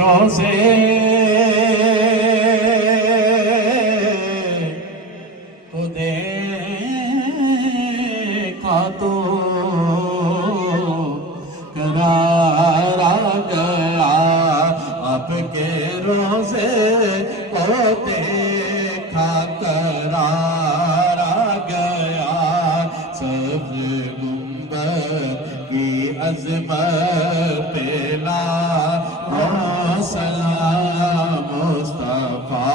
روزے کو دیکھا تو قرار آ گیا، آپ کے روزے کو دیکھا قرار آ گیا، سبز گنبد کی عظمت پہ لاکھوں سلام، مصطفیٰ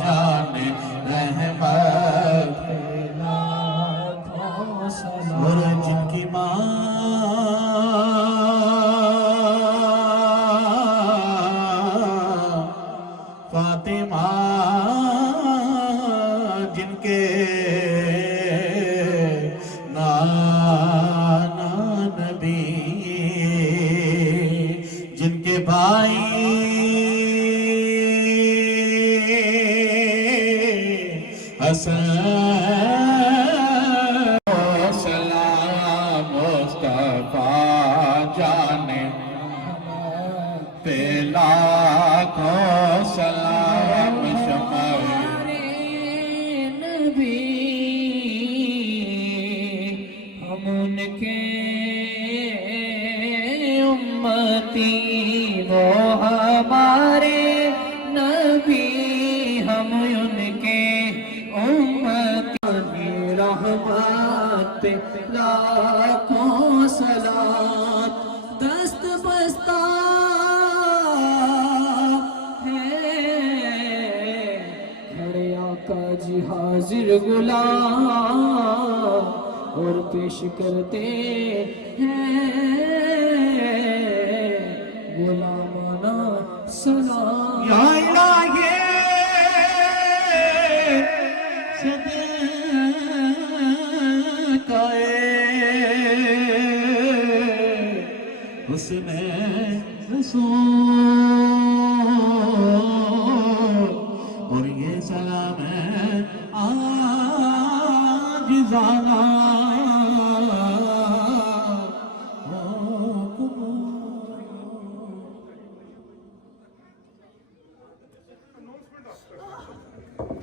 جان رحمت پہ لاکھوں سلام۔ اور جن کی ماں فاطمہ، جن کے نانا نبی، جن کے بھائی حسن، سلام مصطفیٰ جان پہ لاکھوں سلام، ہمارے نبی ہم ان کے امتی، وہ ہمارے نبی ہم ان کے امتی، رحمت پہ لاکھوں سلام، دست بستہ جی حاضر غلام، اور پیش کرتے ہیں غلامانہ سلام۔ یا الہی صدقہ حسن رسول